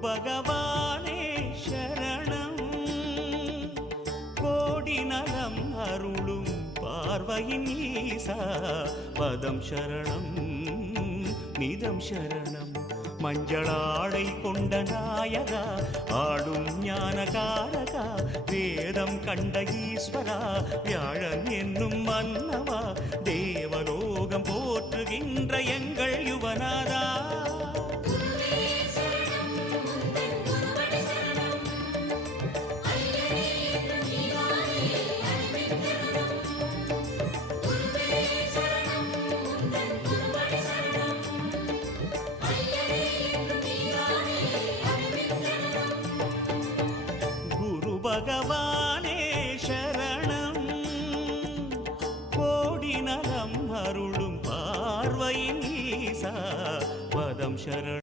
பகவானே சரணம். கோடி நலம் அருளும் பார்வையின் ஈசா பதம் சரணம் நிதம் சரணம். மஞ்சளாடை கொண்ட நாயகா ஆடும் ஞானகாரகா வேதம் கண்ட ஈஸ்வரா வியாழன் என்னும் மன்னவா தேவலோகம் போற்றுகின்ற எங்கள் யுவனாதா. பகவானே சரணம். கோடி நலம் அருளும் பார்வையின் ஈசா பதம் சரணம்.